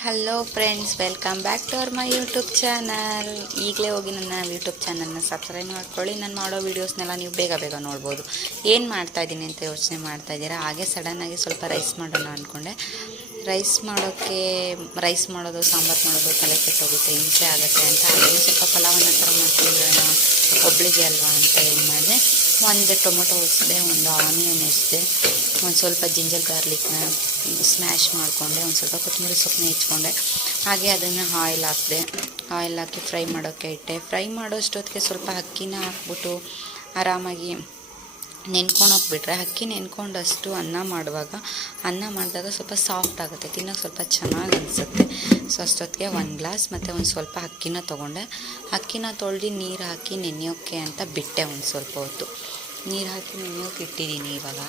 Hello friends, welcome back to our my YouTube channel. ಈಗಲೇ ಹೋಗಿ ನನ್ನ ಯೂಟ್ಯೂಬ್ ಚಾನಲ್ನ ಸಬ್ಸ್ಕ್ರೈಬ್ ಮಾಡ್ಕೊಳ್ಳಿ. ನಾನು ಮಾಡೋ ವೀಡಿಯೋಸ್ನೆಲ್ಲ ನೀವು ಬೇಗ ಬೇಗ ನೋಡ್ಬೋದು. ಏನು ಮಾಡ್ತಾ ಇದ್ದೀನಿ ಅಂತ ಯೋಚನೆ ಮಾಡ್ತಾ ಇದ್ದೀರಾ? ಹಾಗೆ ಸಡನ್ನಾಗಿ ಸ್ವಲ್ಪ ರೈಸ್ ಮಾಡೋಣ ಅಂದ್ಕೊಂಡೆ ರೈಸ್ ಮಾಡೋಕ್ಕೆ ರೈಸ್ ಮಾಡೋದು, ಸಾಂಬಾರು ಮಾಡೋದು ತಲೆ ಕೆಟ್ಟೋಗುತ್ತೆ. ಹಿಂಸೆ ಆಗುತ್ತೆ ಅಂತ. ಹಾಗೆ ಸ್ವಲ್ಪ ಪಲಾವನ್ನ ಥರ ಮಾಡ್ತೀನಿ ಒಬ್ಳಿಗೆ ಅಲ್ವಾ ಅಂತ ಏನು ಮಾಡಿದೆ? ಒಂದು ಟೊಮೊಟೊ ಹೊಸಿದೆ ಒಂದು ಆನಿಯನ್ ಎಸಿದೆ ಒಂದು ಸ್ವಲ್ಪ ಜಿಂಜರ್ ಗಾರ್ಲಿಕ್ನ ಸ್ಮ್ಯಾಶ್ ಮಾಡಿಕೊಂಡೆ, ಒಂದು ಸ್ವಲ್ಪ ಕೊತ್ತಂಬರಿ ಸೊಪ್ಪನ್ನ ಹೆಚ್ಕೊಂಡೆ ಹಾಗೆ ಅದನ್ನು ಆಯಿಲ್ ಹಾಕಿದೆ. ಆಯಿಲ್ ಹಾಕಿ ಫ್ರೈ ಮಾಡೋಕ್ಕೆ ಇಟ್ಟೆ. ಫ್ರೈ ಮಾಡೋಷ್ಟೊತ್ತಿಗೆ ಸ್ವಲ್ಪ ಅಕ್ಕಿನ ಹಾಕ್ಬಿಟ್ಟು ಆರಾಮಾಗಿ ನೆನ್ಕೊಂಡೋಗ್ಬಿಟ್ರೆ ಅಕ್ಕಿ ನೆನ್ಕೊಂಡಷ್ಟು ಅನ್ನ ಮಾಡುವಾಗ, ಅನ್ನ ಮಾಡಿದಾಗ ಸ್ವಲ್ಪ ಸಾಫ್ಟ್ ಆಗುತ್ತೆ, ತಿನ್ನೋಕೆ ಸ್ವಲ್ಪ ಚೆನ್ನಾಗಿ ಅನಿಸುತ್ತೆ. ಸೊ ಅಷ್ಟೊತ್ತಿಗೆ ಒಂದು ಗ್ಲಾಸ್ ಮತ್ತು ಒಂದು ಸ್ವಲ್ಪ ಅಕ್ಕಿನ ತೊಗೊಂಡೆ. ಅಕ್ಕಿನ ತೊಳೆದು ನೀರು ಹಾಕಿ ನೆನೆಯೋಕ್ಕೆ ಅಂತ ಬಿಟ್ಟೆ ಒಂದು ಸ್ವಲ್ಪ ಹೊತ್ತು. ನೀರು ಹಾಕಿ ನೆನೆಯೋಕೆ ಇಟ್ಟಿದ್ದೀನಿ ಇವಾಗ.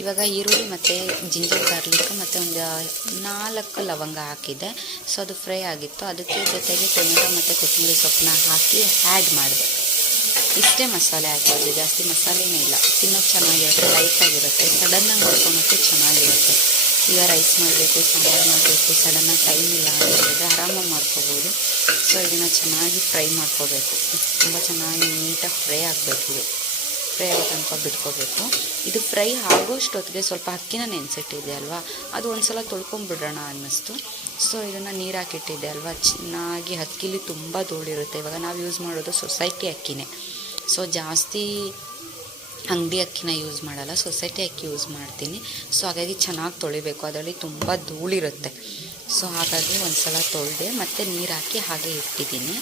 ಇವಾಗ ಈರುಳ್ಳಿ ಮತ್ತು ಜಿಂಜರ್ ಗಾರ್ಲಿಕ್ ಮತ್ತು ಒಂದು ನಾಲ್ಕು ಲವಂಗ ಹಾಕಿದ್ದೆ. ಸೊ ಅದು ಫ್ರೈ ಆಗಿತ್ತು. ಅದಕ್ಕೆ ಜೊತೆಗೆ ಟೊಮೆಟೊ ಮತ್ತು ಕೊತ್ತಂಬರಿ ಸೊಪ್ಪನ್ನ ಹಾಕಿ ಆ್ಯಡ್ ಮಾಡಿದೆ. ಇಷ್ಟೇ ಮಸಾಲೆ ಹಾಕಿರೋದು ಜಾಸ್ತಿ ಮಸಾಲೆನೇ ಇಲ್ಲ. ತಿನ್ನೋಕ್ಕೆ ಚೆನ್ನಾಗಿರುತ್ತೆ ಲೈಟಾಗಿರುತ್ತೆ ಸಡನ್ನಾಗಿ ಮಾಡ್ಕೊಳೋಕ್ಕೆ ಚೆನ್ನಾಗಿರುತ್ತೆ. ಈಗ ರೈಸ್ ಮಾಡಬೇಕು, ಸಾಂಬಾರು ಮಾಡಬೇಕು ಸಡನ್ನಾಗಿ ಟೈಮ್ ಇಲ್ಲ ಅಂತ ಹೇಳಿದ್ರೆ ಆರಾಮಾಗಿ ಮಾಡ್ಕೋಬೋದು. ಸೊ ಇದನ್ನು ಚೆನ್ನಾಗಿ ಫ್ರೈ ಮಾಡ್ಕೋಬೇಕು. ತುಂಬ ಚೆನ್ನಾಗಿ ನೀಟಾಗಿ ಫ್ರೈ ಆಗಬೇಕು ಇದು. ಫ್ರೈ ಆಗೋ ತನಕ ಬಿಟ್ಕೋಬೇಕು. ಇದು ಫ್ರೈ ಆಗೋಷ್ಟೊತ್ತಿಗೆ ಸ್ವಲ್ಪ ಅಕ್ಕಿನ ನೆನೆಸಿಟ್ಟಿದೆ ಅಲ್ವಾ? ಅದು ಒಂದು ಸಲ ತೊಳ್ಕೊಂಬಿಡೋಣ ಅನ್ನಿಸ್ತು. ಸೊ ಇದನ್ನು ನೀರು ಹಾಕಿಟ್ಟಿದ್ದೆ ಅಲ್ವಾ? ಚೆನ್ನಾಗಿ ಅಕ್ಕಿಲಿ ತುಂಬ ಧೂಳಿರುತ್ತೆ. ಇವಾಗ ನಾವು ಯೂಸ್ ಮಾಡೋದು ಸೊಸೈಟಿ ಅಕ್ಕಿನೇ ಸೊ ಜಾಸ್ತಿ ಅಂಗಡಿ ಅಕ್ಕಿನ ಯೂಸ್ ಮಾಡಲ್ಲ. ಸೊಸೈಟಿ ಅಕ್ಕಿ ಯೂಸ್ ಮಾಡ್ತೀನಿ. ಸೊ ಹಾಗಾಗಿ ಚೆನ್ನಾಗಿ ತೊಳಿಬೇಕು. ಅದರಲ್ಲಿ ತುಂಬ ಧೂಳಿರುತ್ತೆ. ಸೊ ಹಾಗಾಗಿ ಒಂದು ಸಲ ತೊಳೆದೆ ಮತ್ತು ನೀರು ಹಾಕಿ ಹಾಗೆ ಇಟ್ಟಿದ್ದೀನಿ.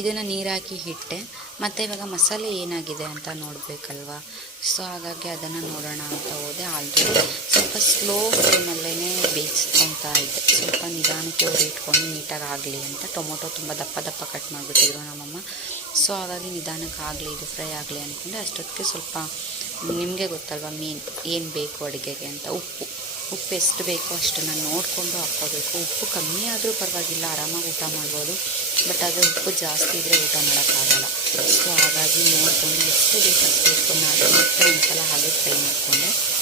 ಇದನ್ನು ನೀರಾಕಿ ಹಾಕಿ ಇಟ್ಟೆ ಮತ್ತು ಇವಾಗ ಮಸಾಲೆ ಏನಾಗಿದೆ ಅಂತ ನೋಡಬೇಕಲ್ವ? ಸೊ ಹಾಗಾಗಿ ಅದನ್ನು ನೋಡೋಣ ಅಂತ ಹೋದೆ. ಆಲ್ರೆಡಿ ಸ್ವಲ್ಪ ಸ್ಲೋ ಫ್ಲೇಮಲ್ಲೇ ಬೇಯಿಸ್ಕೊತಾ ಇದ್ದೆ. ಸ್ವಲ್ಪ ನಿಧಾನಕ್ಕೆ ಇಟ್ಕೊಂಡು ನೀಟಾಗಿ ಆಗಲಿ ಅಂತ. ಟೊಮೊಟೊ ತುಂಬ ದಪ್ಪ ದಪ್ಪ ಕಟ್ ಮಾಡಿಬಿಟ್ಟಿದ್ರು ನಮ್ಮಮ್ಮ. ಸೊ ಹಾಗಾಗಿ ನಿಧಾನಕ್ಕೆ ಆಗಲಿ, ಇದು ಫ್ರೈ ಆಗಲಿ ಅಂದ್ಕೊಂಡೆ ಅಷ್ಟೊತ್ತಿಗೆ ಸ್ವಲ್ಪ ನಿಮಗೆ ಗೊತ್ತಲ್ವ ಮೀನು ಏನು ಬೇಕು ಅಡುಗೆಗೆ ಅಂತ. ಉಪ್ಪು. ಉಪ್ಪು ಎಷ್ಟು ಬೇಕೋ ಅಷ್ಟನ್ನು ನೋಡಿಕೊಂಡು ಹಾಕ್ಕೋಬೇಕು. ಉಪ್ಪು ಕಮ್ಮಿ ಆದರೂ ಪರವಾಗಿಲ್ಲ, ಆರಾಮಾಗಿ ಊಟ ಮಾಡ್ಬೋದು. ಬಟ್ ಅದು ಉಪ್ಪು ಜಾಸ್ತಿ ಇದ್ದರೆ ಊಟ ಮಾಡೋಕ್ಕಾಗಲ್ಲ. ಸೊ, ಹಾಗಾಗಿ ನೋಡಿಕೊಂಡು ಎಷ್ಟು ಬೇಕು ಅಷ್ಟು ಆದರೆ ಮತ್ತೆ ಒಂದು ಸಲ ಹಾಗೆ ಫ್ರೈ ಮಾಡಿಕೊಂಡೆ.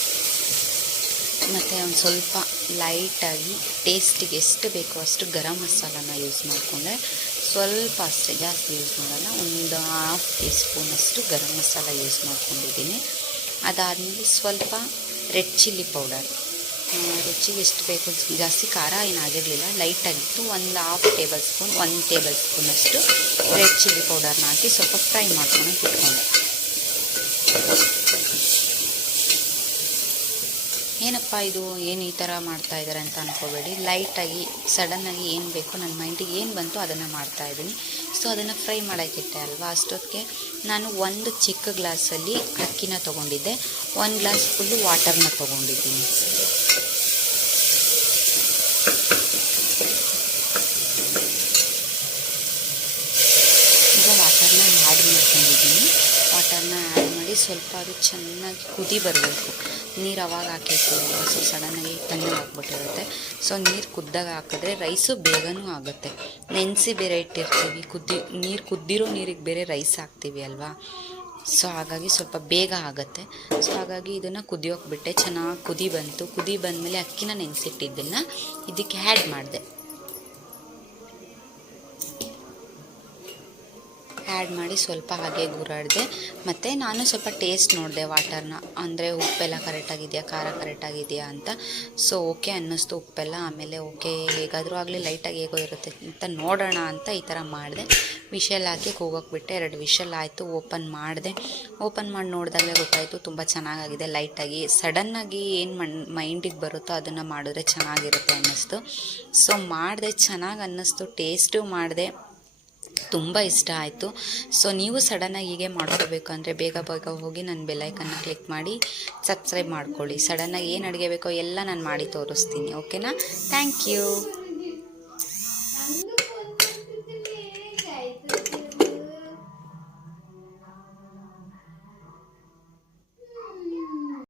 ಮತ್ತು ಒಂದು ಸ್ವಲ್ಪ ಲೈಟಾಗಿ ಟೇಸ್ಟಿಗೆ ಎಷ್ಟು ಬೇಕೋ ಅಷ್ಟು ಗರಂ ಮಸಾಲನ ಯೂಸ್ ಮಾಡಿಕೊಂಡೆ. ಸ್ವಲ್ಪ ಅಷ್ಟೇ, ಜಾಸ್ತಿ ಯೂಸ್ ಮಾಡೋಲ್ಲ, ಒಂದು ಹಾಫ್ ಟೀ ಸ್ಪೂನಷ್ಟು ಗರಂ ಮಸಾಲ ಯೂಸ್ ಮಾಡ್ಕೊಂಡಿದ್ದೀನಿ. ಅದಾದಮೇಲೆ ಸ್ವಲ್ಪ ರೆಡ್ ಚಿಲ್ಲಿ ಪೌಡರ್ ರುಚಿಗೆ ಎಷ್ಟು ಬೇಕು? ಜಾಸ್ತಿ ಖಾರ ಏನಾಗಿರಲಿಲ್ಲ ಲೈಟಾಗಿತ್ತು ಒಂದು ಹಾಫ್ ಟೇಬಲ್ ಸ್ಪೂನ್ ಒಂದು ಟೇಬಲ್ ಸ್ಪೂನಷ್ಟು ರೆಡ್ ಚಿಲ್ಲಿ ಪೌಡರ್ನ ಹಾಕಿ ಸ್ವಲ್ಪ ಫ್ರೈ ಮಾಡ್ಕೊಂಡು ಇಟ್ಕೊಂಡೆ. ಏನಪ್ಪ ಇದು? ಏನು ಈ ಥರ ಮಾಡ್ತಾ ಇದ್ದಾರೆ ಅಂತ ಅನ್ಕೋಬೇಡಿ. ಲೈಟಾಗಿ ಸಡನ್ನಾಗಿ ಏನು ಬೇಕೋ ನನ್ನ ಮೈಂಡಿಗೆ ಏನು ಬಂತು ಅದನ್ನು ಮಾಡ್ತಾಯಿದ್ದೀನಿ ಸೊ ಅದನ್ನು ಫ್ರೈ ಮಾಡೋಕ್ಕಿಟ್ಟೆ ಅಲ್ವಾ? ಅಷ್ಟೊತ್ತಿಗೆ ನಾನು ಒಂದು ಚಿಕ್ಕ ಗ್ಲಾಸಲ್ಲಿ ಅಕ್ಕಿನ ತೊಗೊಂಡಿದ್ದೆ. ಒಂದು ಗ್ಲಾಸ್ ಫುಲ್ಲು ವಾಟರ್ನ ತೊಗೊಂಡಿದ್ದೀನಿ. ಈಗ ವಾಟರ್ನ ಆ್ಯಡ್ ಮಾಡ್ಕೊಂಡಿದ್ದೀನಿ. ವಾಟರ್ನ ಆ್ಯಡ್ ಮಾಡಿ ಸ್ವಲ್ಪ ಅದು ಚೆನ್ನಾಗಿ ಕುದಿ ಬರಬೇಕು. ನೀರು ಅವಾಗ ಹಾಕಿರ್ತೀವಲ್ಲ ಸೊ ಸಡನ್ನಾಗಿ ತಣ್ಣಗಾಗ್ಬಿಟ್ಟಿರುತ್ತೆ ಸೊ ನೀರು ಕುದ್ದಾಗ ಹಾಕಿದ್ರೆ ರೈಸು ಬೇಗನೂ ಆಗುತ್ತೆ. ನೆನೆಸಿ ಬೇರೆ ಇಟ್ಟಿರ್ತೀವಿ. ಕುದ್ದಿ ನೀರು ಕುದ್ದಿರೋ ನೀರಿಗೆ ಬೇರೆ ರೈಸ್ ಹಾಕ್ತೀವಿ ಅಲ್ವಾ? ಸೊ ಹಾಗಾಗಿ ಸ್ವಲ್ಪ ಬೇಗ ಆಗುತ್ತೆ. ಸೊ ಹಾಗಾಗಿ ಇದನ್ನು ಕುದಿಯೋಕೆ ಬಿಟ್ಟೆ. ಚೆನ್ನಾಗಿ ಕುದಿ ಬಂತು. ಕುದಿ ಬಂದಮೇಲೆ ಅಕ್ಕಿನ ನೆನೆಸಿಟ್ಟಿದ್ದನ್ನು ಇದಕ್ಕೆ ಆ್ಯಡ್ ಮಾಡಿದೆ. ಆ್ಯಡ್ ಮಾಡಿ ಸ್ವಲ್ಪ ಹಾಗೆ ಗುರಾಡಿದೆ, ಮತ್ತು ನಾನು ಸ್ವಲ್ಪ ಟೇಸ್ಟ್ ನೋಡಿದೆ ವಾಟರ್ನ ಅಂದರೆ ಉಪ್ಪೆಲ್ಲ ಕರೆಕ್ಟಾಗಿದೆಯಾ ಖಾರ ಕರೆಕ್ಟಾಗಿದೆಯಾ ಅಂತ. ಸೊ ಓಕೆ ಅನ್ನಿಸ್ತು ಉಪ್ಪೆಲ್ಲ. ಆಮೇಲೆ ಓಕೆ ಹೇಗಾದರೂ ಆಗಲಿ ಲೈಟಾಗಿ ಹೇಗೋ ಇರುತ್ತೆ ಅಂತ ನೋಡೋಣ ಅಂತ ಈ ಥರ ಮಾಡಿದೆ. ವಿಷಲ್ ಹಾಕಿ ಬಿಟ್ಟೆ. ಎರಡು ವಿಷಲ್ ಆಯಿತು ಓಪನ್ ಮಾಡಿದೆ. ಓಪನ್ ಮಾಡಿ ನೋಡಿದಾಗಲೇ ಗೊತ್ತಾಯಿತು, ತುಂಬ ಚೆನ್ನಾಗಾಗಿದೆ ಲೈಟಾಗಿ ಸಡನ್ನಾಗಿ ಏನು ಮೈಂಡಿಗೆ ಬರುತ್ತೋ ಅದನ್ನು ಮಾಡಿದ್ರೆ ಚೆನ್ನಾಗಿರುತ್ತೆ ಅನ್ನಿಸ್ತು. ಸೊ ಮಾಡಿದೆ, ಚೆನ್ನಾಗಿ ಅನ್ನಿಸ್ತು ಟೇಸ್ಟು ಮಾಡಿದೆ. ತುಂಬ ಇಷ್ಟ ಆಯಿತು. ಸೊ ನೀವು ಸಡನ್ನಾಗಿ ಹೀಗೆ ಮಾಡ್ಕೋಬೇಕು ಅಂದರೆ ಬೇಗ ಬೇಗ ಹೋಗಿ ನನ್ನ ಬೆಲ್ಲೈಕನ್ನ ಕ್ಲಿಕ್ ಮಾಡಿ ಸಬ್ಸ್ಕ್ರೈಬ್ ಮಾಡ್ಕೊಳ್ಳಿ. ಸಡನ್ನಾಗಿ ಏನು ಅಡುಗೆ ಬೇಕೋ ಎಲ್ಲ ನಾನು ಮಾಡಿ ತೋರಿಸ್ತೀನಿ. ಓಕೆನಾ ಥ್ಯಾಂಕ್ ಯು